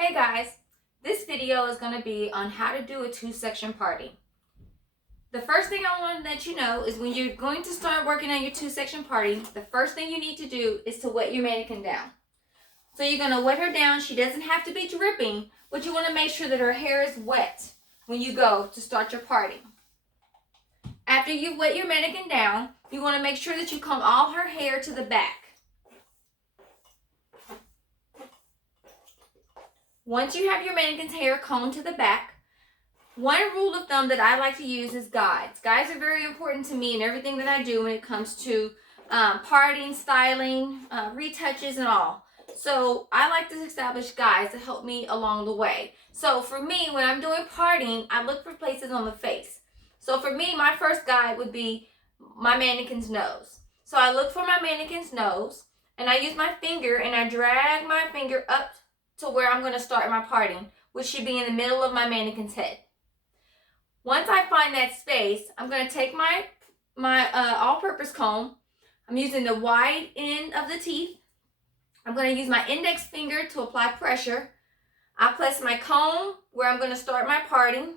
Hey guys, this video is going to be on how to do a two-section parting. The first thing I want to let you know is when you're going to start working on your two-section parting, the first thing you need to do is to wet your mannequin down. So you're going to wet her down. She doesn't have to be dripping, but you want to make sure that her hair is wet when you go to start your parting. After you've wet your mannequin down, you want to make sure that you comb all her hair to the back. Once you have your mannequin's hair combed to the back, one rule of thumb that I like to use is guides. Guides are very important to me in everything that I do when it comes to parting, styling, retouches, and all. So I like to establish guides to help me along the way. So for me, when I'm doing parting, I look for places on the face. So for me, my first guide would be my mannequin's nose. So I look for my mannequin's nose, and I use my finger, and I drag my finger up to where I'm going to start my parting, which should be in the middle of my mannequin's head. Once I find that space, I'm going to take my all-purpose comb. I'm using the wide end of the teeth. I'm going to use my index finger to apply pressure. I place my comb where I'm going to start my parting.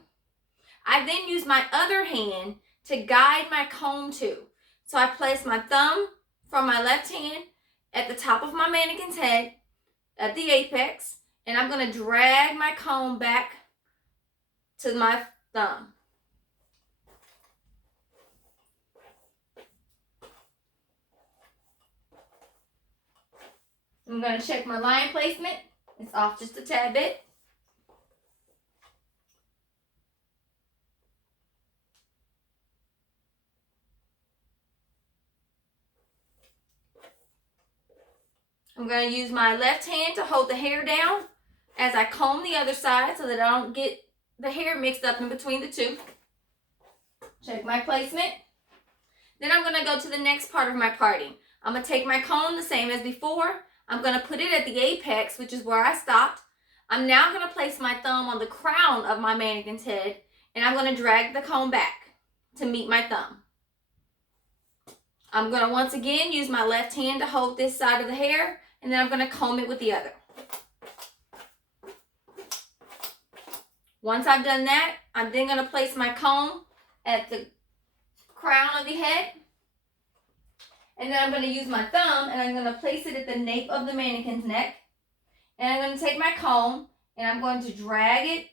I then use my other hand to guide my comb to. So I place my thumb from my left hand at the top of my mannequin's head, at the apex, and I'm going to drag my comb back to my thumb. I'm going to check my line placement. It's off just a tad bit. I'm going to use my left hand to hold the hair down as I comb the other side so that I don't get the hair mixed up in between the two. Check my placement. Then I'm going to go to the next part of my parting. I'm going to take my comb the same as before. I'm going to put it at the apex, which is where I stopped. I'm now going to place my thumb on the crown of my mannequin's head, and I'm going to drag the comb back to meet my thumb. I'm going to once again use my left hand to hold this side of the hair, and then I'm going to comb it with the other. Once I've done that, I'm then going to place my comb at the crown of the head, and then I'm going to use my thumb, and I'm going to place it at the nape of the mannequin's neck, and I'm going to take my comb, and I'm going to drag it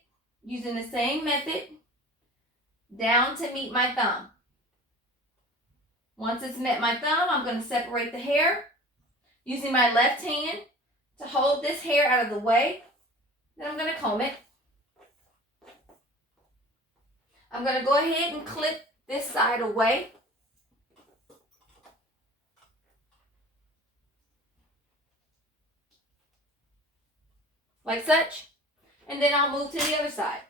using the same method down to meet my thumb. Once it's met my thumb, I'm going to separate the hair using my left hand to hold this hair out of the way. Then I'm going to comb it. I'm going to go ahead and clip this side away. Like such. And then I'll move to the other side.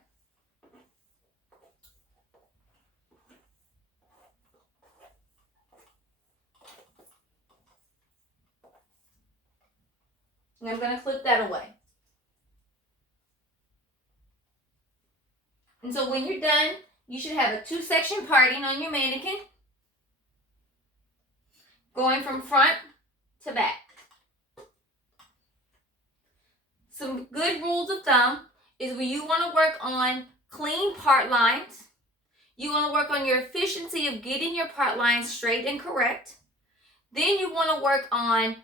And I'm going to clip that away. And so when you're done, you should have a two-section parting on your mannequin, going from front to back. Some good rules of thumb is when you want to work on clean part lines, you want to work on your efficiency of getting your part lines straight and correct. Then you want to work on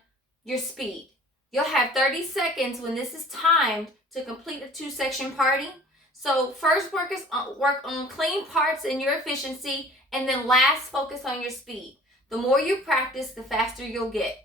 your speed. You'll have 30 seconds when this is timed to complete a two-section parting. So first work on clean parts and your efficiency, and then last focus on your speed. The more you practice, the faster you'll get.